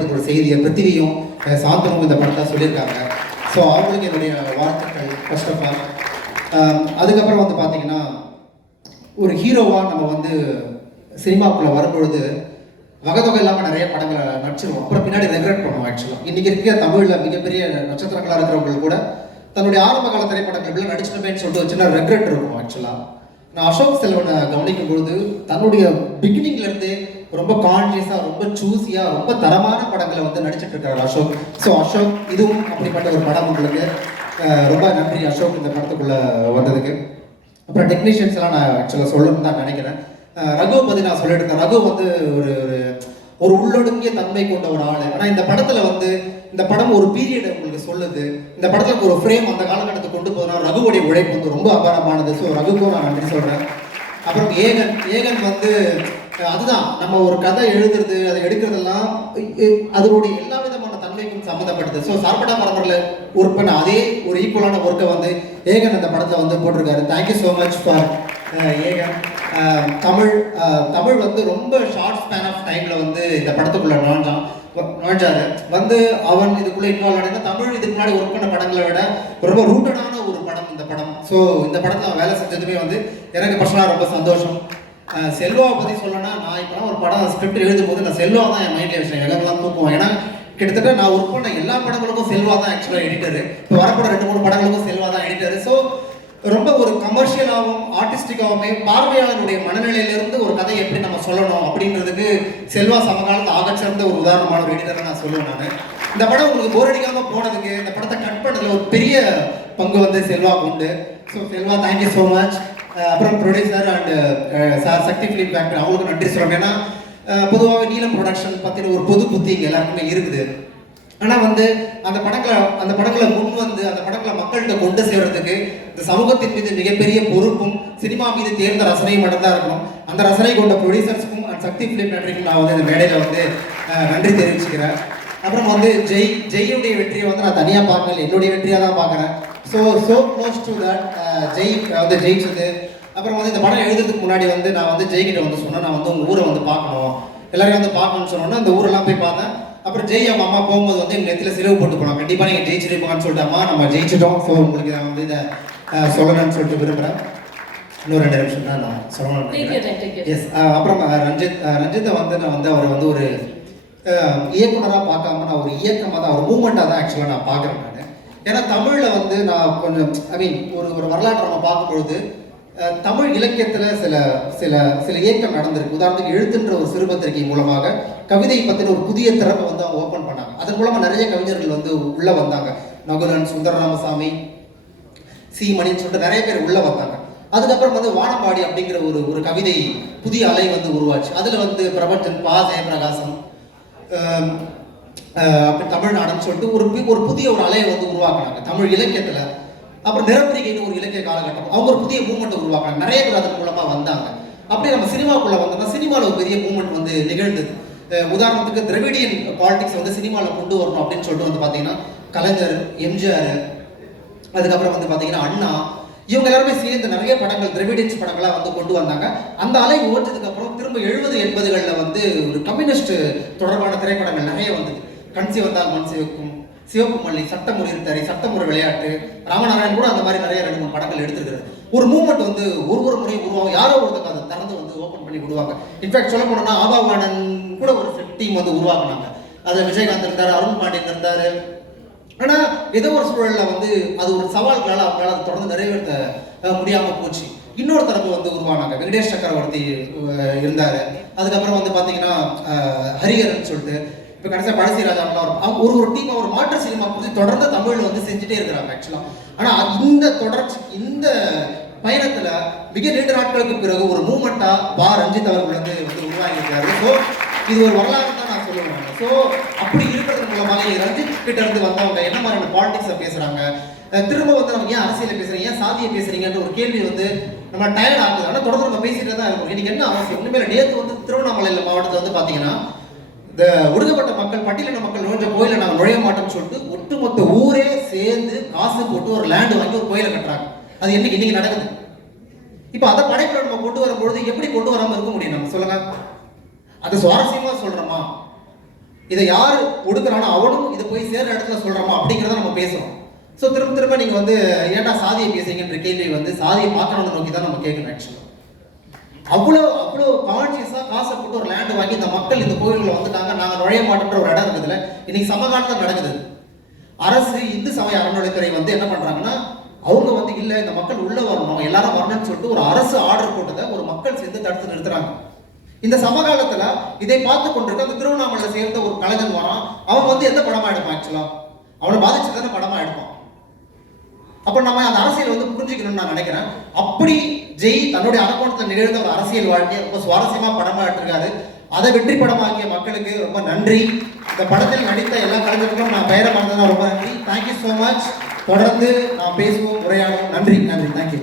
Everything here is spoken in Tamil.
படத்துக்கு ஒரு செய்தியை பிருத்திவியும் சாந்தனும் இந்த படத்தை சொல்லியிருக்காங்க. ஸோ அவங்களுக்கு என்னுடைய வாழ்த்துக்கள் ஃபர்ஸ்ட் ஆஃப் ஆல் அதுக்கப்புறம் வந்து பார்த்தீங்கன்னா ஒரு ஹீரோவாக நம்ம வந்து சினிமாக்குள்ளே வரும்பொழுது வகதொகை இல்லாமல் நிறைய படங்களை நடிச்சிருவோம். அப்புறம் பின்னாடி ரெக்ரெட் பண்ணுவோம் ஆக்சுவலாக இன்றைக்கி இருக்கிற தமிழில் மிகப்பெரிய நட்சத்திரங்களாக இருக்கிறவங்க கூட தன்னுடைய ஆரம்ப கால திரைப்படங்கள் எப்படி நடிச்சிருப்பேன்னு சொல்லிட்டு ஒரு சின்ன ரெக்ரெட் இருக்கும் ஆக்சுவலாக நான் அசோக் செல்வனை கவனிக்கும் பொழுது தன்னுடைய பிகினிங்லேருந்தே ரொம்ப கான்ஷியஸாக ரொம்ப சூஸியாக ரொம்ப தரமான படங்களை வந்து நடிச்சிட்டு இருக்காரு அசோக். ஸோ அசோக் இதுவும் அப்படிப்பட்ட ஒரு படம் உங்களுக்கு ரொம்ப நன்றி அசோக் இந்த படத்துக்குள்ள வந்ததுக்கு. அப்புறம் டெக்னீஷியன்ஸ் எல்லாம் நான் ஆக்சுவலாக சொல்லணும்னு தான் நினைக்கிறேன். ரகு பற்றி நான் சொல்லிட்டு இருந்தேன் ரகு வந்து ஒரு ஒரு ஒரு உள்ளொடுங்கிய தன்மை கொண்ட ஒரு ஆள். ஆனால் இந்த படத்தில் வந்து இந்த படம் ஒரு பீரியட் உங்களுக்கு சொல்லுது. இந்த படத்துக்கு ஒரு ஃப்ரேம் அந்த காலகட்டத்தை கொண்டு போதுனா ரகுவுடைய உழைப்பு வந்து ரொம்ப அபாரமானது. ஸோ ரகுக்கும் நான் நன்றி சொல்கிறேன் அப்புறம் ஏகன் ஏகன் வந்து அதுதான். நம்ம ஒரு கதை எழுதுறது அதை எடுக்கிறதெல்லாம் அதனுடைய எல்லா விதமான தன்மைக்கும் சம்மந்தப்பட்டது. ஸோ சார்படா பரம்பரில் ஒர்க் பண்ண அதே ஒரு ஈக்குவலான ஒர்க்கை வந்து ஏகன் அந்த படத்தில் வந்து போட்டிருக்காரு. Thank you so much for Aegan. Tamil Tamil வந்து ரொம்ப ஷார்ட் ஸ்பேன் ஆஃப் டைமில் வந்து இந்த படத்துக்குள்ள நுழைஞ்சான் நுழைஞ்சாரு. வந்து அவன் இதுக்குள்ளே இன்வால்வ் ஆனா தமிழ் இதுக்கு முன்னாடி ஒர்க் பண்ண படங்களை விட ரொம்ப ரூட்டடான ஒரு படம் இந்த படம். ஸோ இந்த படத்தில் அவன் வேலை செஞ்சதுமே வந்து எனக்கு பர்சனலாக ரொம்ப சந்தோஷம். செல்வாவை பற்றி சொல்லணும்னா நான் இப்போ ஒரு படம் ஸ்கிரிப்ட் எழுதும் போது நான் செல்வா தான் என் மைண்டில் வச்சேன். எல்லாம் தூக்குவோம் ஏன்னா கிட்டத்தட்ட நான் ஒர்க் பண்ண எல்லா படங்களுக்கும் செல்வா தான் ஆக்சுவலாக எடிட்டர் இப்போ வரப்போற ரெண்டு மூணு படங்களுக்கும் செல்வா தான் எடிட்டர் ஸோ ரொம்ப ஒரு கமர்ஷியலாகவும் ஆர்டிஸ்டிக்காகவுமே பார்வையாளருடைய மனநிலையிலிருந்து ஒரு கதை எப்படி நம்ம சொல்லணும் அப்படின்றதுக்கு செல்வா சமகாலத்து ஆகச்சிறந்த ஒரு உதாரணமான ஒரு எடிட்டரை நான் சொல்லுவேன் நான். இந்த படம் உங்களுக்கு போர் அடிக்காமல் போனதுக்கு இந்த படத்தை கட் பண்ணதில் ஒரு பெரிய பங்கு வந்து செல்வா உண்டு. So Selva thank you so much அப்புறம் producer and sir Sakthi Film Factory அவங்களுக்கு நன்றி சொல்றேன் ஏன்னா பொதுவாக நீலம் ப்ரொடக்ஷன் பற்றின ஒரு பொது புத்தி இங்கே எல்லாருக்குமே இருக்குது. ஆனால் வந்து அந்த படங்களை அந்த படங்களை முன் வந்து அந்த படங்களை மக்கள்கிட்ட கொண்டு சேர்றதுக்கு இந்த சமூகத்தின் மீது மிகப்பெரிய பொறுப்பும் சினிமா மீது தேர்ந்த ரசனையும் மட்டும்தான் இருக்கணும். அந்த ரசனை கொண்ட ப்ரொடியூசர்ஸ்க்கும் அண்ட் சக்தி ஃபிலிம் நன்றிக்கும் நான் வந்து இந்த மேடையில் வந்து நன்றி தெரிவிச்சுக்கிறேன். அப்புறம் வந்து ஜெய் ஜெய்யுடைய வெற்றியை வந்து நான் தனியாக பார்க்கல. என்னுடைய வெற்றியாக தான் பார்க்குறேன். So so close to that Jai வந்து ஜெயிச்சது அப்புறம் வந்து இந்த படம் எழுதுறதுக்கு முன்னாடி வந்து நான் வந்து ஜெய் கிட்ட வந்து சொன்னேன். நான் வந்து உங்கள் ஊரை வந்து பார்க்கணும். எல்லாரையும் வந்து பார்க்கணும்னு சொன்னோன்னா அந்த ஊரெல்லாம் போய் பார்த்தேன். அப்புறம் ஜெய் அவங்க அம்மா போகும்போது வந்து எங்கள் நெத்தியில் சிலுவை போட்டு போனோம் கண்டிப்பாக நீங்கள் ஜெயிச்சிருப்பாங்கன்னு சொல்லிட்டு அம்மா நம்ம ஜெயிச்சிட்டோம் ஸோ உங்களுக்கு நான் வந்து இதை சொல்லணும்னு சொல்லிட்டு விரும்புகிறேன் இன்னும் ரெண்டு நிமிஷம் தான் நான் your எஸ் அப்புறம் ரஞ்சித் ரஞ்சித்தை வந்து நான் வந்து அவர் வந்து ஒரு இயக்குனராக பார்க்காம நான் ஒரு இயக்கமாக தான் ஒரு மூமெண்ட்டாக தான் ஆக்சுவலாக நான் பார்க்குறேன் நான். ஏன்னா தமிழில் வந்து நான் கொஞ்சம் ஐ மீன் ஒரு ஒரு வரலாற்றை நம்ம பார்க்கும்பொழுது தமிழ் இலக்கியத்தில் சில சில சில இயக்கம் நடந்திருக்கு. உதாரணத்துக்கு எழுத்துன்ற ஒரு சிறுபத்திரிகை மூலமாக கவிதை பற்றின ஒரு புதிய திறப்பை வந்து அவங்க ஓப்பன் பண்ணாங்க. அதன் மூலமாக நிறைய கவிஞர்கள் வந்து உள்ளே வந்தாங்க. நகுலன் சுந்தரராமசாமி சீமணின்னு சொல்லிட்டு நிறைய பேர் உள்ளே வந்தாங்க. அதுக்கப்புறம் வந்து வானம்பாடி அப்படிங்கிற ஒரு ஒரு கவிதை புதிய அலை வந்து உருவாச்சு. அதில் வந்து பிரபஞ்சன் பா. ஜெயபிரகாசம் அப்படி தமிழ்நாடுன்னு சொல்லிட்டு ஒரு ஒரு புதிய ஒரு அலையை வந்து உருவாக்குனாங்க. தமிழ் இலக்கியத்தில். அப்புறம் நிறப்பிரிகைன்னு ஒரு இலக்கிய காலகட்டம் அவங்க ஒரு புதிய மூமெண்ட்டை உருவாக்குனாங்க. நிறைய பேர் அதன் மூலமாக வந்தாங்க. அப்படியே நம்ம சினிமாக்குள்ளே வந்தோம்னா சினிமாவில் ஒரு பெரிய மூமெண்ட் வந்து நிகழ்ந்தது. உதாரணத்துக்கு திரவிடியன் பாலிடிக்ஸ் வந்து சினிமாவில் கொண்டு வரணும் அப்படின்னு சொல்லிட்டு வந்து பார்த்தீங்கன்னா கலைஞர் எம்ஜிஆர் அதுக்கப்புறம் வந்து பார்த்தீங்கன்னா அண்ணா இவங்க எல்லாருமே சேர்ந்து நிறைய படங்கள் திரவிடியன்ஸ் படங்களாக வந்து கொண்டு வந்தாங்க. அந்த அலை ஓட்டதுக்கு அப்புறம் திரும்ப எழுபது எண்பதுகளில் வந்து ஒரு கம்யூனிஸ்ட் தொடர்பான திரைப்படங்கள் நிறைய வந்தது. கண் சிவந்தால் மண் சிவக்கும் சிவப்பு மல்லி சட்டமுறை ஒரு சட்டமுறை விளையாட்டு. ராமநாராயணன் கூட அந்த மாதிரி நிறைய ரெண்டு மூணு படங்கள் எடுத்திருக்கிறாரு. ஒரு மூமெண்ட் வந்து ஒரு ஒரு முறையும் உருவாகும். யாரோ ஒருத்தங்க அதை திறந்து வந்து ஓப்பன் பண்ணி விடுவாங்க. இன்ஃபேக்ட் சொல்ல போனோம்னா ஆபாவானன் கூட ஒரு டீம் வந்து உருவாக்குனாங்க. அதில் விஜயகாந்த் இருந்தார் அருண் பாண்டியன் இருந்தார். ஆனால் ஏதோ ஒரு சூழல்ல வந்து அது ஒரு சவால்களால் அவங்களால அதை தொடர்ந்து நிறைவேற்ற முடியாமல் போச்சு. இன்னொரு தரப்பு வந்து உருவானாங்க. வெங்கடேஷ் சக்கரவர்த்தி இருந்தார். அதுக்கப்புறம் வந்து பார்த்தீங்கன்னா அஹ், ஹரிஹரன் சொல்லிட்டு இப்போ கடைசியாக பழசி ராஜாலாம் ஒரு அவங்க ஒரு ஒரு டீம் ஒரு மாற்று சினிமா பத்தி தொடர்ந்து தமிழில் வந்து செஞ்சுட்டே இருக்கிறாங்க ஆக்சுவலாக ஆனால் இந்த தொடர்ச்சி இந்த பயணத்தில் மிக நீண்ட நாட்களுக்கு பிறகு ஒரு மூமெண்ட்டாக பா. ரஞ்சித் அவர்கள் வந்து வந்து உருவாகியிருக்காரு ஸோ இது ஒரு வரலாறு தான் நான் சொல்லுவேன் ஸோ அப்படி இருக்கிறது மூலமாக ரஞ்சித் கிட்ட இருந்து வந்தவங்க என்ன மாதிரியான பாலிடிக்ஸை பேசுகிறாங்க திரும்ப வந்து நம்ம ஏன் அரசியலை பேசுறீங்க? ஏன் சாதியை பேசுறீங்கன்ற ஒரு கேள்வி வந்து நம்ம டயர்ட் ஆகுது. ஆனால் தொடர்ந்து நம்ம பேசிட்டு தான் இருக்கும். இன்னைக்கு என்ன அவசியம்? உண்மையில நேற்று வந்து திருவண்ணாமலையில் மாவட்டத்தில் வந்து பார்த்தீங்கன்னா இந்த ஒடுக்கப்பட்ட மக்கள் பட்டியலின மக்கள் நுழைஞ்ச கோயிலை நாங்கள் நுழைய மாட்டோம்னு சொல்லிட்டு ஒட்டுமொத்த ஊரே சேர்ந்து காசு போட்டு ஒரு லேண்டு வாங்கி ஒரு கோயிலை கட்டுறாங்க. அது என்னைக்கு இன்னைக்கு நடக்குது? இப்போ அதை படைப்பில் நம்ம கொண்டு வரும்பொழுது எப்படி கொண்டு வராமல் இருக்க முடியும்? நம்ம சொல்லுங்க. அது சுவாரஸ்யமாக சொல்கிறோமா இதை யார் கொடுக்குறானோ அவனும் இதை போய் சேர்ற இடத்துல சொல்கிறோமா அப்படிங்கிறத நம்ம பேசுகிறோம் ஸோ திரும்ப திரும்ப நீங்கள் வந்து ஏன்டா சாதியை பேசுங்கன்ற கேள்வி வந்து சாதியை பார்க்கணும்னு நோக்கி தான் நம்ம கேட்கணும் ஆக்சுவலாக அவ்வளோ அவ்வளோ கான்சியஸாக காசை போட்டு ஒரு லேண்டு வாங்கி இந்த மக்கள் இந்த கோயில்களை வந்துட்டாங்க நாங்கள் நுழைய மாட்டோன்ற ஒரு இடம் இருக்குதுல்ல இன்னைக்கு சமகாலத்தில் நடக்குது. அரசு இந்து சமய அறநிலைத்துறை வந்து என்ன பண்ணுறாங்கன்னா அவங்க வந்து இல்லை இந்த மக்கள் உள்ளே வரணும் எல்லாரும் வரணும்னு சொல்லிட்டு ஒரு அரசு ஆர்டர் போட்டதை ஒரு மக்கள் சேர்ந்து தடுத்து நிறுத்துறாங்க. இந்த சமகாலத்தில் இதை பார்த்து கொண்டிருக்க அந்த திருவண்ணாமலை சேர்ந்த ஒரு கலைஞன் வரான். அவன் வந்து எந்த படமாக எடுப்பான் ஆக்சுவலாக அவனை பாதிச்சு தானே படமாக எடுப்பான். அப்ப நம்ம அந்த அரசியல் வந்து புரிஞ்சுக்கணும்னு நான் நினைக்கிறேன். அப்படி ஜெய் தன்னுடைய அரக்கோணத்தில் நிகழ்ந்த ஒரு அரசியல் வாழ்க்கையை ரொம்ப சுவாரஸ்யமா படமா எடுத்திருக்காரு. அதை வெற்றி படமாக்கிய மக்களுக்கு ரொம்ப நன்றி. இந்த படத்தில் நடித்த எல்லா கலைஞர்களுக்கும் நான் பெயரை மறந்ததுனா ரொம்ப நன்றி. தேங்க்யூ ஸோ மச் தொடர்ந்து நான் பேசுவோம் உரையாடும் நன்றி நன்றி. தேங்க்யூ